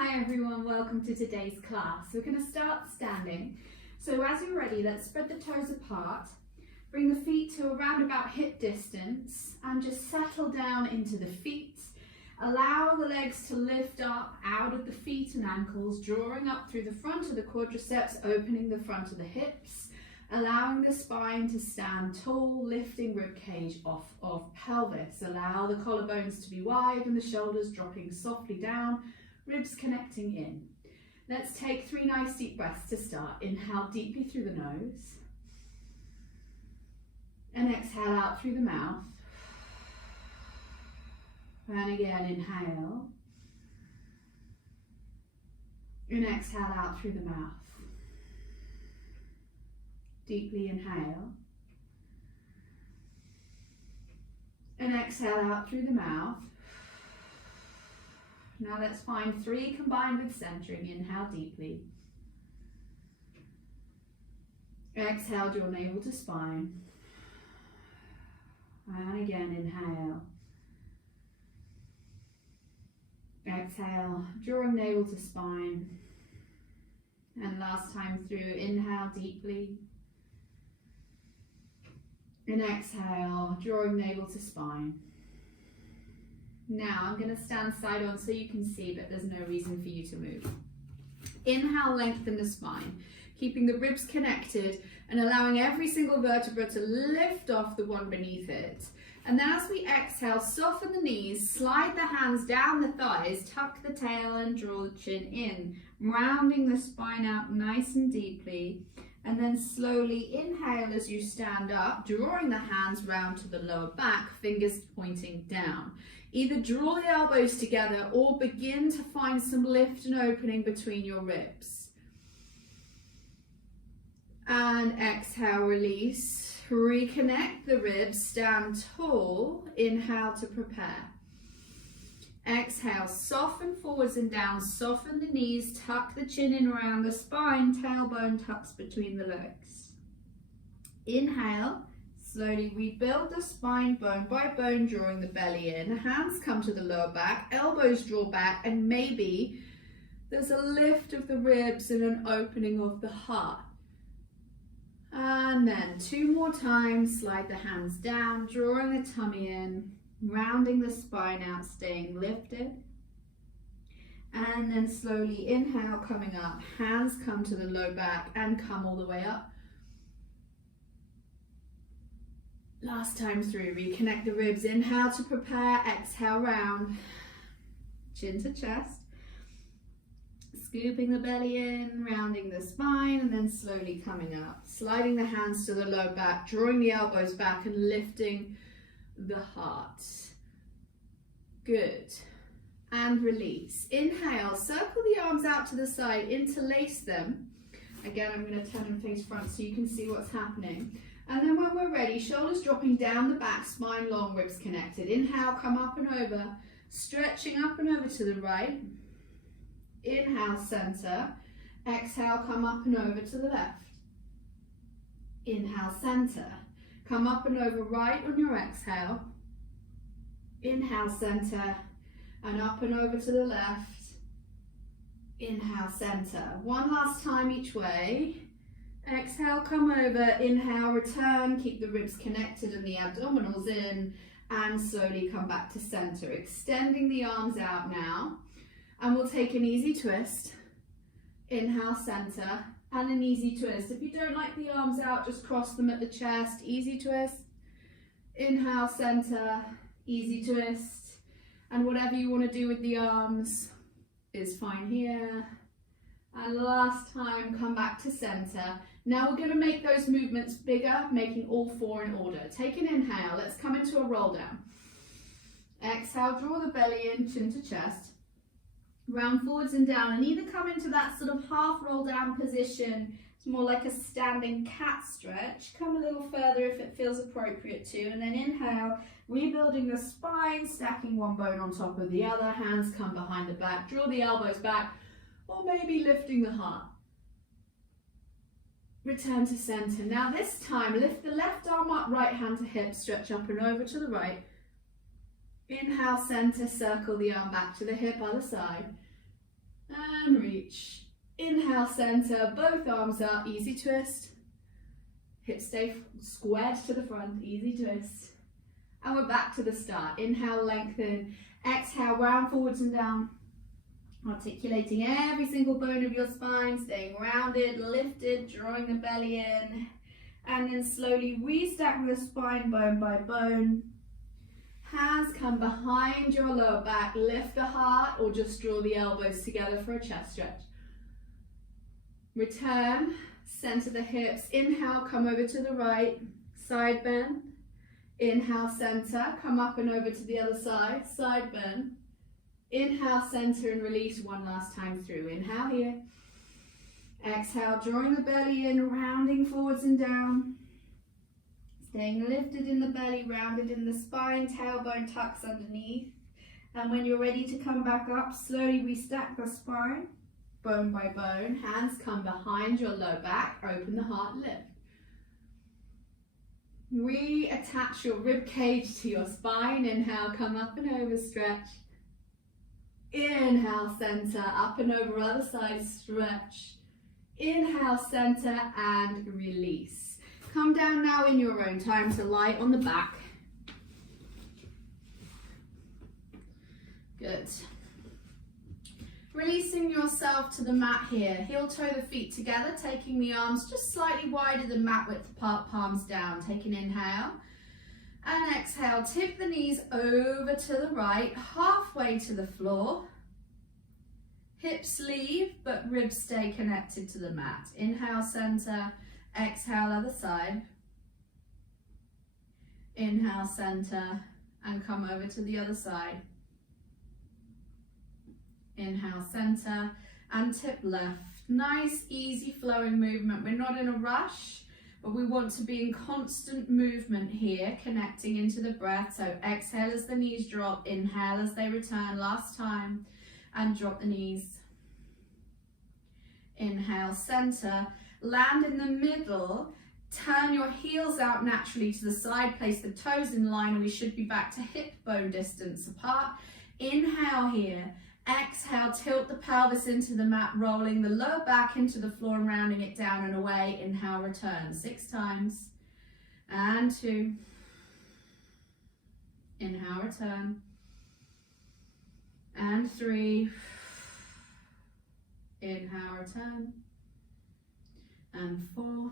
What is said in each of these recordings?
Hi everyone, welcome to today's class. We're going to start standing. So as you're ready, let's spread the toes apart. Bring the feet to around about hip distance and just settle down into the feet. Allow the legs to lift up out of the feet and ankles, drawing up through the front of the quadriceps, opening the front of the hips, allowing the spine to stand tall, lifting rib cage off of pelvis. Allow the collarbones to be wide and the shoulders dropping softly down, ribs connecting in. Let's take 3 nice deep breaths to start. Inhale deeply through the nose and exhale out through the mouth. And again, inhale and exhale out through the mouth. Deeply inhale and exhale out through the mouth. Now let's find 3 combined with centering. Inhale deeply. Exhale, draw navel to spine. And again, inhale. Exhale, drawing navel to spine. And last time through, inhale deeply. And exhale, drawing navel to spine. Now I'm going to stand side on so you can see, but there's no reason for you to move. Inhale, lengthen the spine, keeping the ribs connected and allowing every single vertebra to lift off the one beneath it. And then as we exhale, soften the knees, slide the hands down the thighs, tuck the tail and draw the chin in, rounding the spine out nice and deeply. And then slowly inhale as you stand up, drawing the hands round to the lower back, fingers pointing down. Either draw the elbows together or begin to find some lift and opening between your ribs. And exhale, release. Reconnect the ribs, stand tall. Inhale to prepare. Exhale, soften forwards and down, soften the knees, tuck the chin in around the spine, tailbone tucks between the legs. Inhale, slowly rebuild the spine bone by bone, drawing the belly in. Hands come to the lower back, elbows draw back, and maybe there's a lift of the ribs and an opening of the heart. And then 2 more times, slide the hands down, drawing the tummy in, rounding the spine out, staying lifted. And then slowly inhale, coming up, hands come to the low back and come all the way up. Last time through, reconnect the ribs, inhale to prepare, exhale round, chin to chest. Scooping the belly in, rounding the spine, and then slowly coming up. Sliding the hands to the low back, drawing the elbows back and lifting the heart. Good. And release. Inhale, circle the arms out to the side, interlace them. Again, I'm going to turn them face front so you can see what's happening. And then when we're ready, shoulders dropping down the back, spine long, ribs connected. Inhale, come up and over, stretching up and over to the right. Inhale, center. Exhale, come up and over to the left. Inhale, center. Come up and over right on your exhale. Inhale, center. And up and over to the left. Inhale, center. One last time each way. Exhale, come over. Inhale, return. Keep the ribs connected and the abdominals in. And slowly come back to center. Extending the arms out now. And we'll take an easy twist. Inhale, center, and an easy twist. If you don't like the arms out, just cross them at the chest. Easy twist. Inhale, center, easy twist. And whatever you want to do with the arms is fine here. And last time, come back to center. Now we're going to make those movements bigger, making all 4 in order. Take an inhale. Let's come into a roll down. Exhale, draw the belly in, chin to chest. Round forwards and down, and either come into that sort of half roll down position. It's more like a standing cat stretch. Come a little further if it feels appropriate to, and then inhale, rebuilding the spine, stacking one bone on top of the other. Hands come behind the back, draw the elbows back, or maybe lifting the heart. Return to center. Now this time, lift the left arm up, right hand to hip, stretch up and over to the right. Inhale, center, circle the arm back to the hip, other side. and reach. Inhale, center, both arms up, easy twist. Hips stay squared to the front, easy twist. And we're back to the start. Inhale, lengthen. Exhale, round forwards and down. Articulating every single bone of your spine, staying rounded, lifted, drawing the belly in. And then slowly restack the spine bone by bone. Hands come behind your lower back, lift the heart, or just draw the elbows together for a chest stretch. Return, center the hips. Inhale, come over to the right, side bend. Inhale, center, come up and over to the other side, side bend. Inhale, center, and release one last time through. Inhale here. Exhale, drawing the belly in, rounding forwards and down. Staying lifted in the belly, rounded in the spine, tailbone tucks underneath. And when you're ready to come back up, slowly restack the spine, bone by bone. Hands come behind your low back, open the heart, lift. Reattach your rib cage to your spine. Inhale, come up and over, stretch. Inhale, center, up and over, other side, stretch. Inhale, center, and release. Come down now in your own time to lie on the back. Good. Releasing yourself to the mat here. Heel toe the feet together, taking the arms just slightly wider than mat width apart, palms down. Take an inhale. And exhale, tip the knees over to the right, halfway to the floor. Hips leave, but ribs stay connected to the mat. Inhale, center. Exhale, other side. Inhale, center, and come over to the other side. Inhale, center, and tip left. Nice, easy flowing movement. We're not in a rush, but we want to be in constant movement here, connecting into the breath. So exhale as the knees drop, inhale as they return, last time, and drop the knees. Inhale, center. Land in the middle, turn your heels out naturally to the side, place the toes in line, and we should be back to hip bone distance apart. Inhale here, exhale, tilt the pelvis into the mat, rolling the lower back into the floor and rounding it down and away. Inhale, return 6 times, and 2. Inhale, return, and 3. Inhale, return, and 4.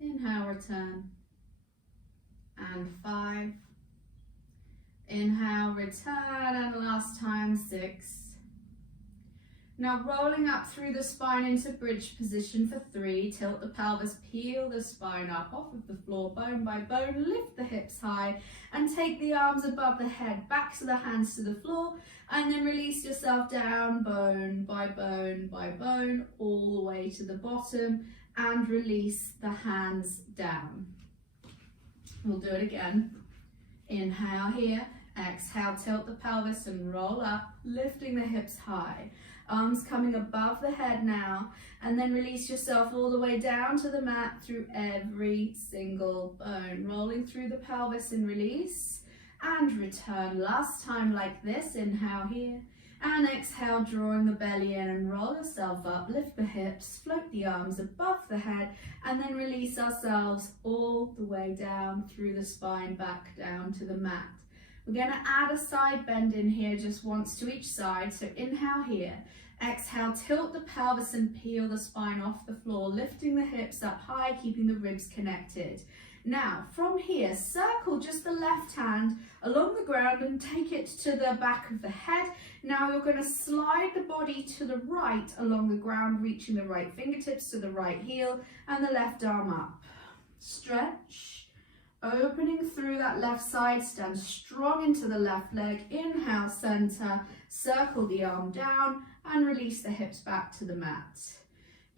Inhale, return, and 5. Inhale, return, and last time 6. Now rolling up through the spine into bridge position for 3. Tilt the pelvis, peel the spine up off of the floor, bone by bone, lift the hips high, and take the arms above the head, back to the hands to the floor, and then release yourself down, bone by bone by bone, all the way to the bottom, and release the hands down. We'll do it again. Inhale here, exhale, tilt the pelvis and roll up, lifting the hips high. Arms coming above the head now, and then release yourself all the way down to the mat through every single bone. Rolling through the pelvis in release, and return last time like this. Inhale here, and exhale, drawing the belly in and roll yourself up, lift the hips, float the arms above the head, and then release ourselves all the way down through the spine, back down to the mat. We're going to add a side bend in here, just once to each side. So inhale here, exhale, tilt the pelvis and peel the spine off the floor, lifting the hips up high, keeping the ribs connected. Now, from here, circle just the left hand along the ground and take it to the back of the head. Now you're going to slide the body to the right along the ground, reaching the right fingertips to the right heel and the left arm up. Stretch, opening through that left side, stand strong into the left leg. Inhale, center, circle the arm down and release the hips back to the mat.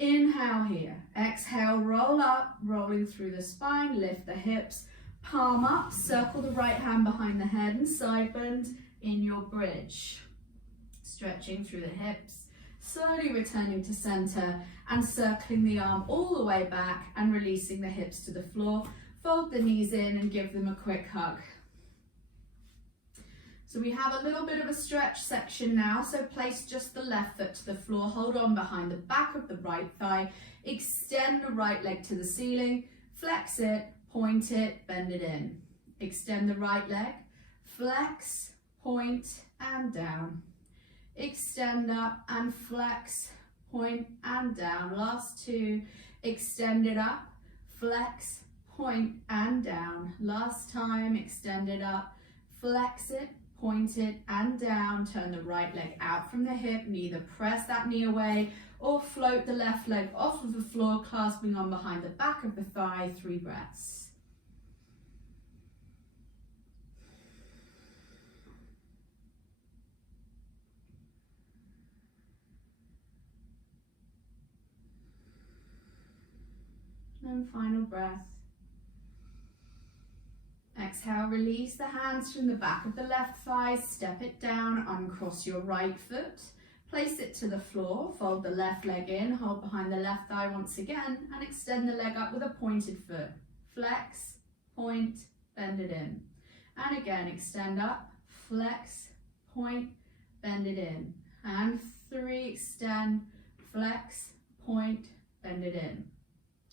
Inhale here, exhale, roll up, rolling through the spine, lift the hips, palm up, circle the right hand behind the head and side bend in your bridge. Stretching through the hips, slowly returning to center and circling the arm all the way back and releasing the hips to the floor. Fold the knees in and give them a quick hug. So we have a little bit of a stretch section now, so place just the left foot to the floor, hold on behind the back of the right thigh, extend the right leg to the ceiling, flex it, point it, bend it in. Extend the right leg, flex, point and down. Extend up and flex, point and down. Last two, extend it up, flex, point and down. Last time, extend it up, flex it, point it and down. Turn the right leg out from the hip and either press that knee away or float the left leg off of the floor, clasping on behind the back of the thigh. 3 breaths. And final breath. Exhale, release the hands from the back of the left thigh, step it down, uncross your right foot, place it to the floor, fold the left leg in, hold behind the left thigh once again, and extend the leg up with a pointed foot. Flex, point, bend it in. And again, extend up, flex, point, bend it in. And 3, extend, flex, point, bend it in.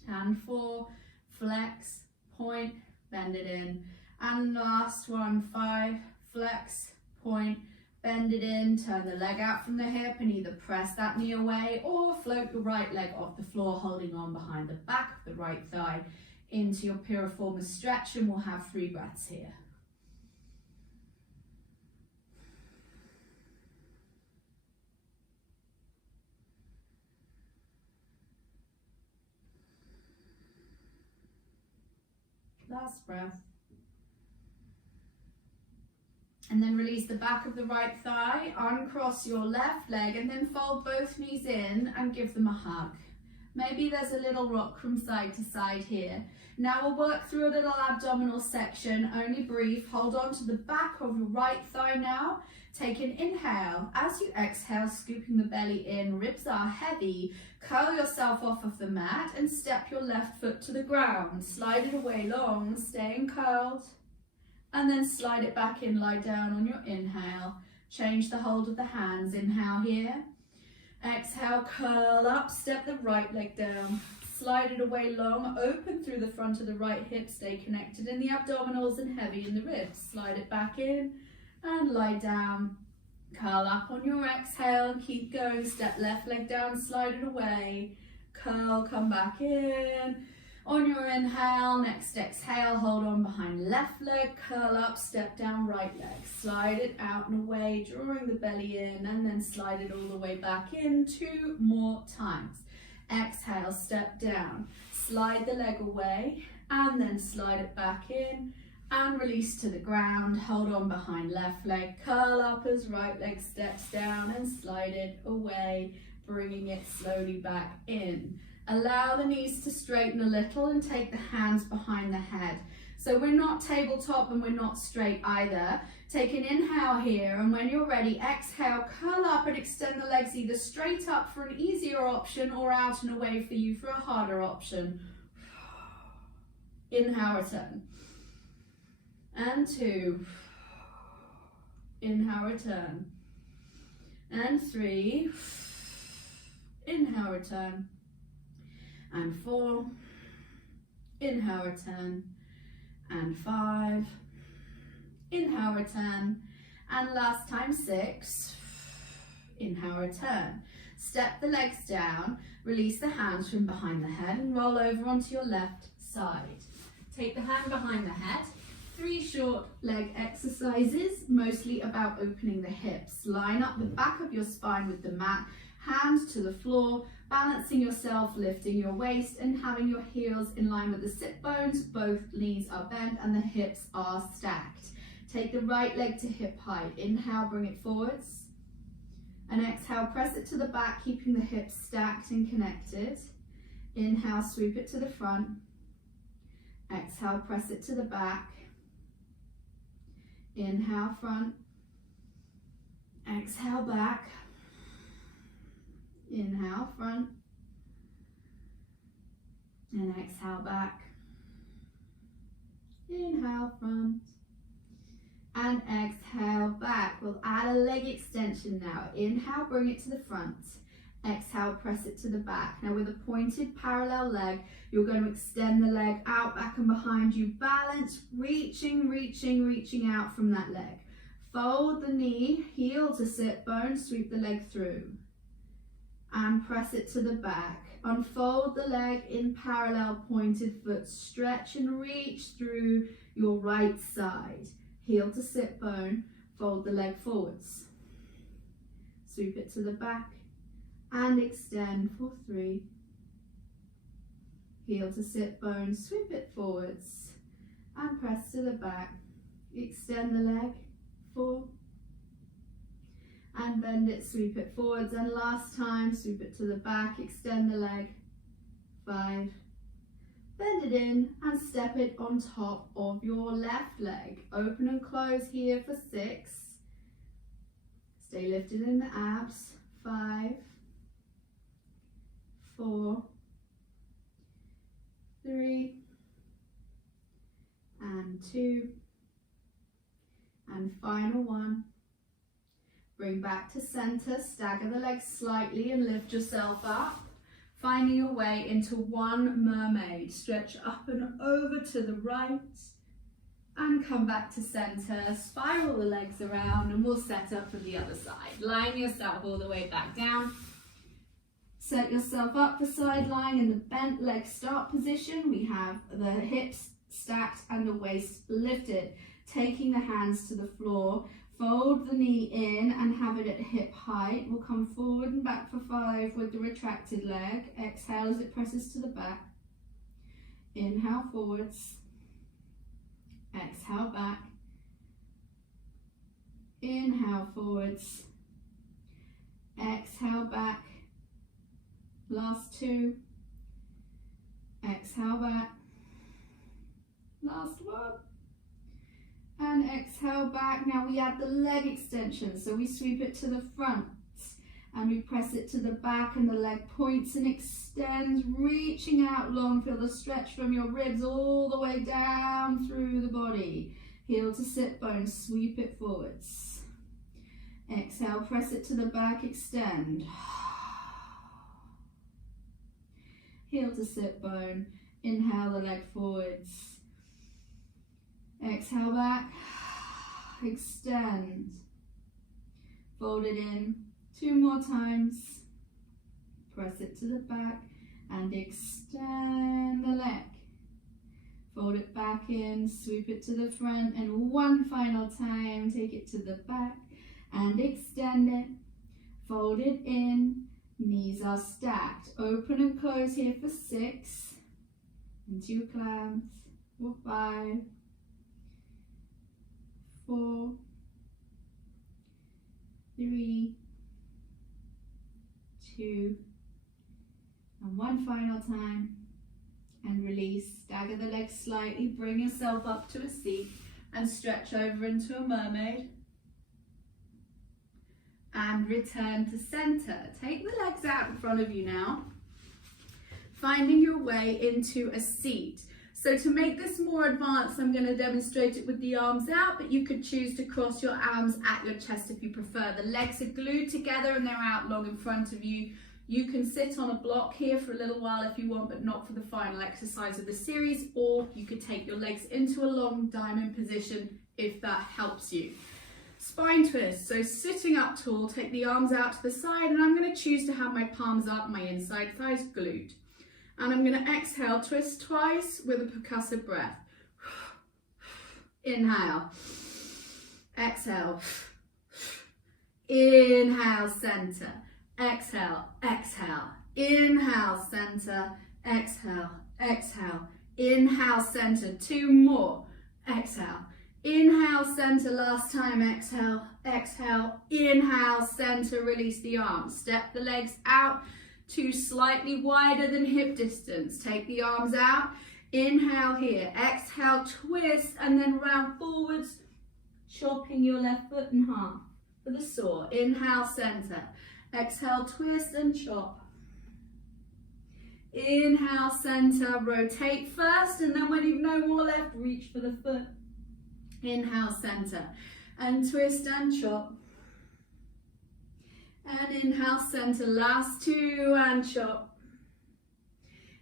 And 4, flex, point, bend it in. And last one, 5, flex, point, bend it in. Turn the leg out from the hip and either press that knee away or float your right leg off the floor, holding on behind the back of the right thigh into your piriformis stretch, and we'll have 3 breaths here. Last breath. And then release the back of the right thigh, uncross your left leg, and then fold both knees in and give them a hug. Maybe there's a little rock from side to side here. Now we'll work through a little abdominal section, only brief. Hold on to the back of your right thigh now. Take an inhale. As you exhale, scooping the belly in, ribs are heavy. Curl yourself off of the mat and step your left foot to the ground. Slide it away long, staying curled. And then slide it back in, lie down on your inhale. Change the hold of the hands. Inhale here. Exhale, curl up, step the right leg down. Slide it away long, open through the front of the right hip, stay connected in the abdominals and heavy in the ribs. Slide it back in and lie down. Curl up on your exhale and keep going. Step left leg down, slide it away. Curl, come back in. On your inhale, next exhale, hold on behind left leg, curl up, step down right leg. Slide it out and away, drawing the belly in, and then slide it all the way back in. 2 more times. Exhale, step down, slide the leg away, and then slide it back in, and release to the ground. Hold on behind left leg, curl up as right leg steps down, and slide it away, bringing it slowly back in. Allow the knees to straighten a little and take the hands behind the head. So we're not tabletop and we're not straight either. Take an inhale here, and when you're ready, exhale, curl up and extend the legs either straight up for an easier option or out and away for you for a harder option. Inhale, return. And 2. Inhale, return. And 3. Inhale, return. And 4, inhale, return, and 5, inhale, return, and last time 6, inhale, return. Step the legs down, release the hands from behind the head and roll over onto your left side. Take the hand behind the head. 3 short leg exercises, mostly about opening the hips. Line up the back of your spine with the mat, hands to the floor, balancing yourself, lifting your waist and having your heels in line with the sit bones. Both knees are bent and the hips are stacked. Take the right leg to hip height. Inhale, bring it forwards. And exhale, press it to the back, keeping the hips stacked and connected. Inhale, sweep it to the front. Exhale, press it to the back. Inhale, front. Exhale, back. Inhale, front, and exhale, back. Inhale, front, and And exhale back. We'll add a leg extension now. Inhale, bring it to the front. Exhale, press it to the back. Now with a pointed parallel leg, you're going to extend the leg out, back and behind you. Balance, reaching, reaching, reaching out from that leg. Fold the knee, heel to sit bone, sweep the leg through. And press it to the back. Unfold the leg in parallel pointed foot. Stretch and reach through your right side. Heel to sit bone, fold the leg forwards. Sweep it to the back and extend for 3. Heel to sit bone, sweep it forwards and press to the back. Extend the leg, 4. And bend it, sweep it forwards, and last time, sweep it to the back, extend the leg, 5. Bend it in and step it on top of your left leg. Open and close here for 6. Stay lifted in the abs, 5, 4, 3, and 2, and final 1. Bring back to center, stagger the legs slightly and lift yourself up, finding your way into 1 mermaid. Stretch up and over to the right and come back to center. Spiral the legs around and we'll set up for the other side. Line yourself all the way back down. Set yourself up for side lying in the bent leg start position. We have the hips stacked and the waist lifted. Taking the hands to the floor. Fold the knee in and have it at hip height. We'll come forward and back for 5 with the retracted leg. Exhale as it presses to the back. Inhale forwards. Exhale back. Inhale forwards. Exhale back. Last 2. Exhale back. Last 1. And exhale back. Now we add the leg extension. So we sweep it to the front and we press it to the back and the leg points and extends, reaching out long. Feel the stretch from your ribs all the way down through the body. Heel to sit bone, sweep it forwards. Exhale, press it to the back, extend. Heel to sit bone, inhale the leg forwards. Exhale back, extend, fold it in 2 more times, press it to the back and extend the leg. Fold it back in, sweep it to the front and 1 final time, take it to the back and extend it, fold it in, knees are stacked, open and close here for 6, into your clams, for 5, 4, 3, 2, and 1 final time, and release. Stagger the legs slightly, bring yourself up to a seat and stretch over into a mermaid. And return to center. Take the legs out in front of you now, finding your way into a seat. So to make this more advanced, I'm going to demonstrate it with the arms out, but you could choose to cross your arms at your chest if you prefer. The legs are glued together and they're out long in front of you. You can sit on a block here for a little while if you want, but not for the final exercise of the series, or you could take your legs into a long diamond position if that helps you. Spine twist, so sitting up tall, take the arms out to the side, and I'm going to choose to have my palms up, my inside thighs glued. And I'm going to exhale, twist twice with a percussive breath. Inhale, exhale, inhale, center, exhale, exhale, inhale, center, exhale, exhale, inhale, center, 2 more, exhale, inhale, center, last time, exhale, exhale, inhale, center, release the arms, step the legs out to slightly wider than hip distance. Take the arms out, inhale here, exhale, twist, and then round forwards, chopping your left foot in half for the saw. Inhale, center, exhale, twist and chop. Inhale, center, rotate first, and then when you've no more left, reach for the foot. Inhale, center. and twist and chop. And inhale, center, last two and chop.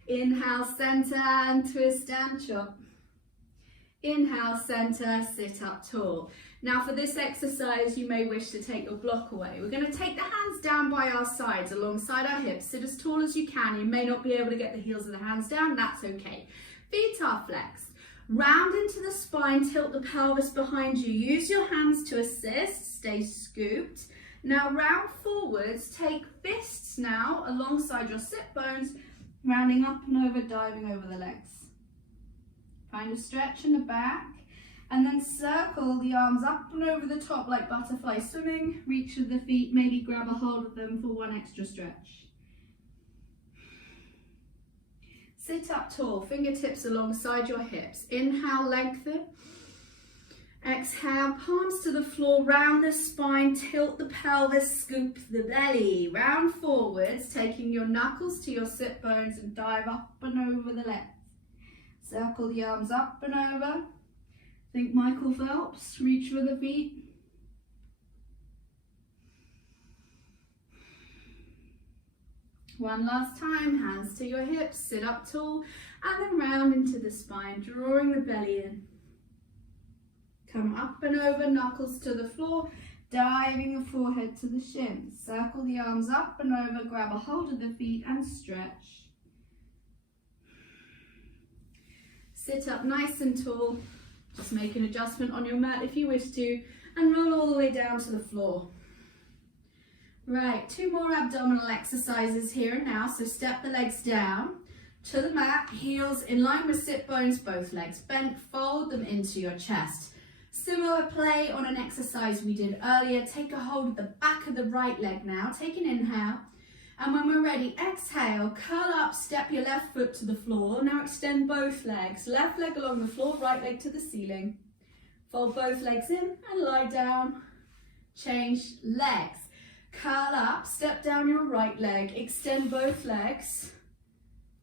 Inhale, center and twist and chop. Inhale, center, sit up tall. Now for this exercise, you may wish to take your block away. We're going to take the hands down by our sides alongside our hips. Sit as tall as you can. You may not be able to get the heels of the hands down. That's okay. Feet are flexed. Round into the spine, tilt the pelvis behind you. Use your hands to assist. Stay scooped. Now round forwards. Take fists now alongside your sit bones, rounding up and over, diving over the legs. Find a stretch in the back. And then circle the arms up and over the top like butterfly swimming. Reach with the feet, maybe grab a hold of them for one extra stretch. Sit up tall, fingertips alongside your hips. Inhale, lengthen. Exhale, palms to the floor, round the spine, tilt the pelvis, scoop the belly. Round forwards, taking your knuckles to your sit bones and dive up and over the legs. Circle the arms up and over. Think Michael Phelps, reach for the feet. One last time, hands to your hips, sit up tall, and then round into the spine, drawing the belly in. Come up and over, knuckles to the floor, diving the forehead to the shins. Circle the arms up and over, grab a hold of the feet and stretch. Sit up nice and tall. Just make an adjustment on your mat if you wish to, and roll all the way down to the floor. Right, 2 more abdominal exercises here and now. So step the legs down to the mat, heels in line with sit bones, both legs bent, fold them into your chest. Similar play on an exercise we did earlier. Take a hold of the back of the right leg now. Take an inhale. And when we're ready, exhale, curl up, step your left foot to the floor. Now extend both legs, left leg along the floor, right leg to the ceiling. Fold both legs in and lie down. Change legs. Curl up, step down your right leg, extend both legs,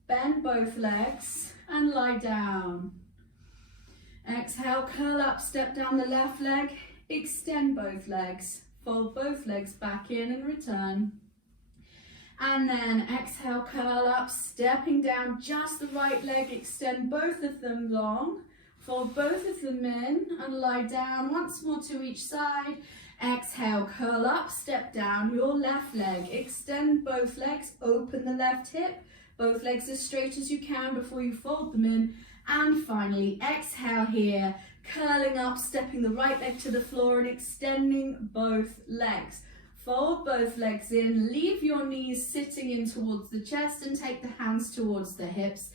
bend both legs and lie down. Exhale, curl up, step down the left leg, extend both legs, fold both legs back in and return. And then exhale, curl up, stepping down just the right leg, extend both of them long, fold both of them in and lie down once more to each side. Exhale, curl up, step down your left leg, extend both legs, open the left hip, both legs as straight as you can before you fold them in. And finally, exhale here, curling up, stepping the right leg to the floor and extending both legs. Fold both legs in, leave your knees sitting in towards the chest and take the hands towards the hips.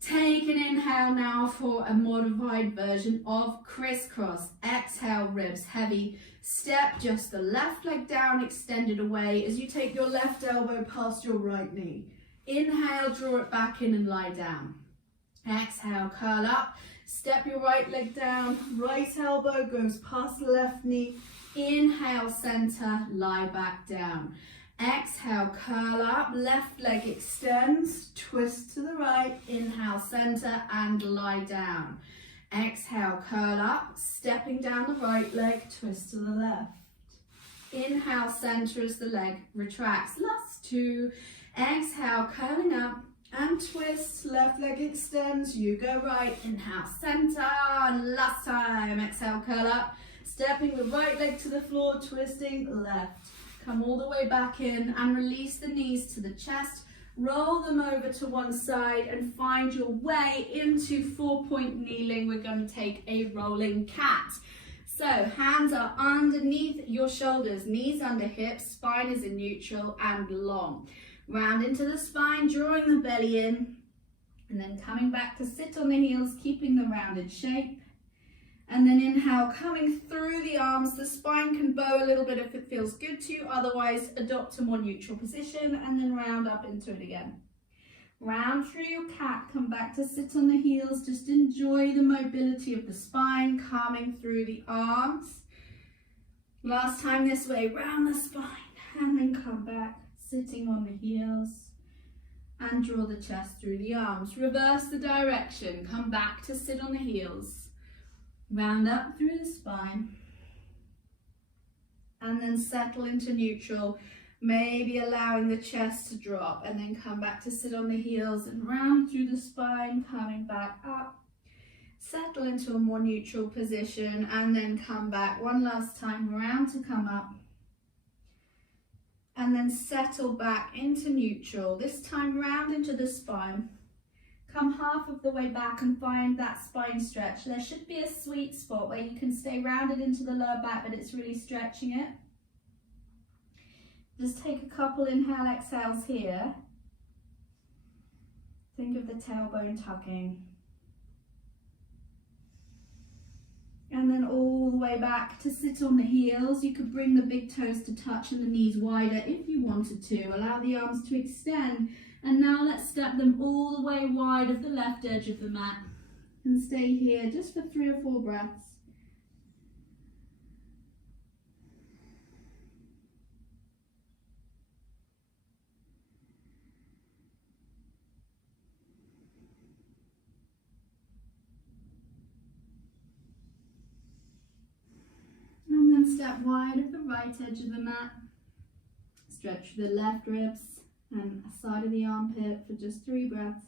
Take an inhale now for a modified version of crisscross. Exhale, ribs heavy. Step just the left leg down, extended away as you take your left elbow past your right knee. Inhale, draw it back in and lie down. Exhale, curl up, step your right leg down, right elbow goes past the left knee. Inhale, center, lie back down. Exhale, curl up, left leg extends, twist to the right, inhale, center and lie down. Exhale, curl up, stepping down the right leg, twist to the left. Inhale, center as the leg retracts. Last 2. Exhale, curling up and twist, left leg extends, you go right, inhale, center, and last time. Exhale, curl up, stepping the right leg to the floor, twisting left. Come all the way back in and release the knees to the chest. Roll them over to one side and find your way into 4-point kneeling. We're going to take a rolling cat. So hands are underneath your shoulders, knees under hips, spine is in neutral and long. Round into the spine, drawing the belly in, and then coming back to sit on the heels, keeping the rounded shape. And then inhale, coming through the arms. The spine can bow a little bit if it feels good to you. Otherwise, adopt a more neutral position and then round up into it again. Round through your cat, come back to sit on the heels. Just enjoy the mobility of the spine, coming through the arms. Last time this way, round the spine and then come back, sitting on the heels. And draw the chest through the arms. Reverse the direction, come back to sit on the heels. Round up through the spine and then settle into neutral, maybe allowing the chest to drop, and then come back to sit on the heels and round through the spine, coming back up. Settle into a more neutral position and then come back one last time, round to come up. And then settle back into neutral, this time round into the spine. Come half of the way back and find that spine stretch. There should be a sweet spot where you can stay rounded into the lower back, but it's really stretching it. Just take a couple inhale, exhales here. Think of the tailbone tucking. And then all the way back to sit on the heels. You could bring the big toes to touch and the knees wider if you wanted to. Allow the arms to extend. And now let's step them all the way wide of the left edge of the mat. And stay here just for 3 or 4 breaths. Step wide of the right edge of the mat. Stretch the left ribs and side of the armpit for just 3 breaths.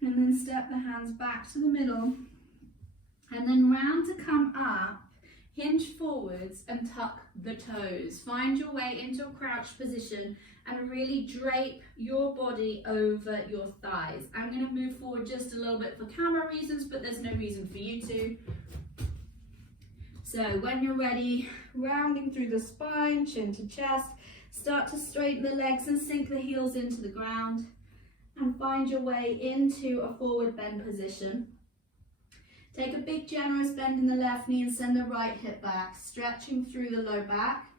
And then step the hands back to the middle. And then round to come up. Hinge forwards and tuck the toes. Find your way into a crouched position and really drape your body over your thighs. I'm going to move forward just a little bit for camera reasons, but there's no reason for you to. So when you're ready, rounding through the spine, chin to chest, start to straighten the legs and sink the heels into the ground and find your way into a forward bend position. Take a big generous bend in the left knee and send the right hip back, stretching through the low back.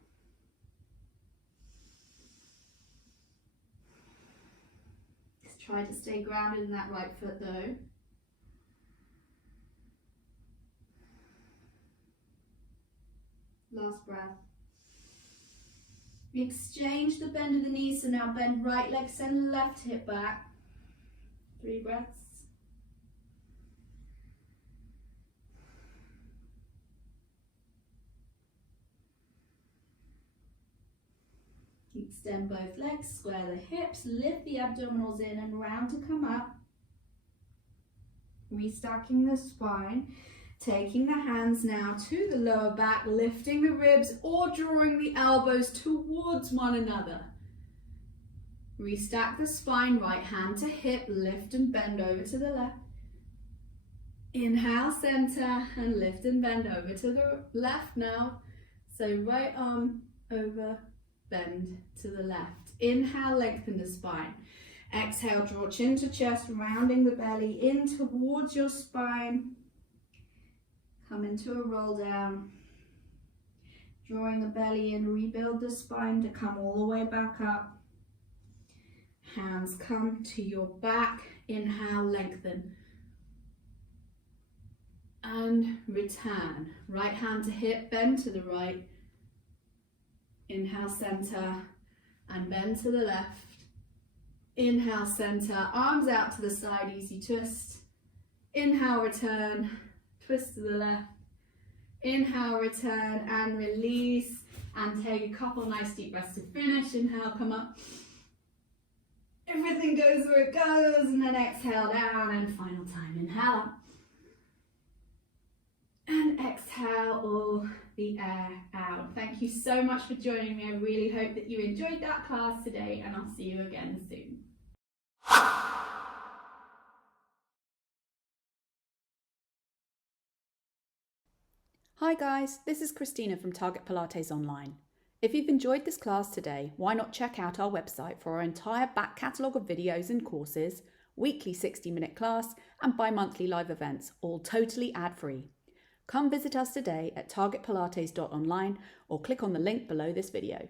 Just try to stay grounded in that right foot though. Last breath. Exchange the bend of the knees, so now bend right leg, send the left hip back. 3 breaths. Extend both legs, square the hips, lift the abdominals in and round to come up. Restacking the spine, taking the hands now to the lower back, lifting the ribs or drawing the elbows towards one another. Restack the spine, right hand to hip, lift and bend over to the left. Inhale, center, and lift and bend over to the left now. So right arm over, bend to the left. Inhale, lengthen the spine. Exhale, draw chin to chest, rounding the belly in towards your spine. Come into a roll down. Drawing the belly in, rebuild the spine to come all the way back up. Hands come to your back. Inhale, lengthen. And return. Right hand to hip, bend to the right. Inhale, center, and bend to the left. Inhale, center, arms out to the side, easy twist. Inhale, return, twist to the left. Inhale, return, and release. And take a couple nice deep breaths to finish. Inhale, come up. Everything goes where it goes, and then exhale down, and final time. Inhale up. And exhale all the air out. Thank you so much for joining me. I really hope that you enjoyed that class today, and I'll see you again soon. Hi guys, this is Christina from Target Pilates Online. If you've enjoyed this class today, why not check out our website for our entire back catalogue of videos and courses, weekly 60-minute class, and bi-monthly live events, all totally ad-free. Come visit us today at targetpilates.online or click on the link below this video.